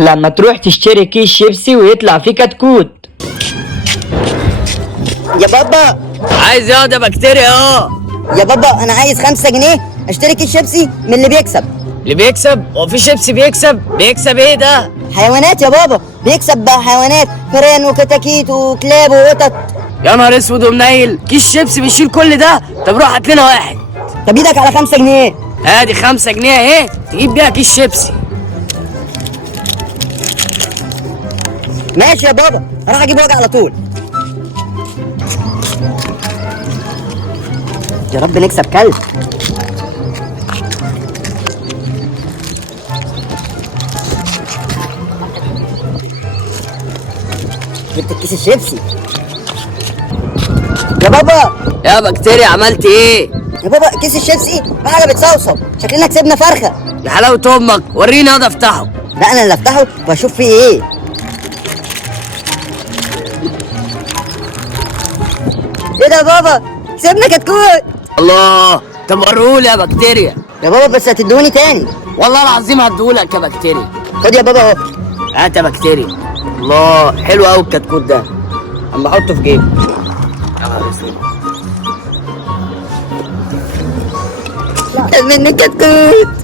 لما تروح تشتري كيس شيبسي ويطلع فيه كتكوت. يا بابا عايز ايه ده بكتيريا اهو. يا بابا انا عايز 5 جنيه اشتري كيس شيبسي من اللي بيكسب. اللي بيكسب؟ هو في شيبسي بيكسب ايه ده؟ حيوانات يا بابا، بيكسب بقى حيوانات، فئران وكتاكيت وكلاب وقطط. يا نهار اسود ومنيل، كيس شيبسي بيشيل كل ده؟ طب روح هات لنا واحد. طب ايدك على 5 جنيه. ادي 5 جنيه اهي، تجيب بيها كيس شيبسي. ماشي يا بابا، هروح اجيب وجع على طول. يا رب نكسب كلب. جبت الكيس الشيبسي. يا بابا يا بكتيريا عملت ايه؟ يا بابا كيس الشيبسي في حاجه بتصوصو، شكلنا كسبنا فرخه. يا حلاوة امك، وريني اقعد افتحه. لا انا اللي افتحه واشوف فيه ايه. ايه ده يا بابا؟ كسبنا كتكوت. الله، طب وريهولي يا بكتيريا. يا بابا بس هتدوني تاني. والله العظيم هديهولك يا بكتيريا. خد يا بابا اهو. هات يا بكتيريا. الله حلو قوي الكتكوت ده، اما احطه في جيبي. يا نهار اسود. منك كتكوت.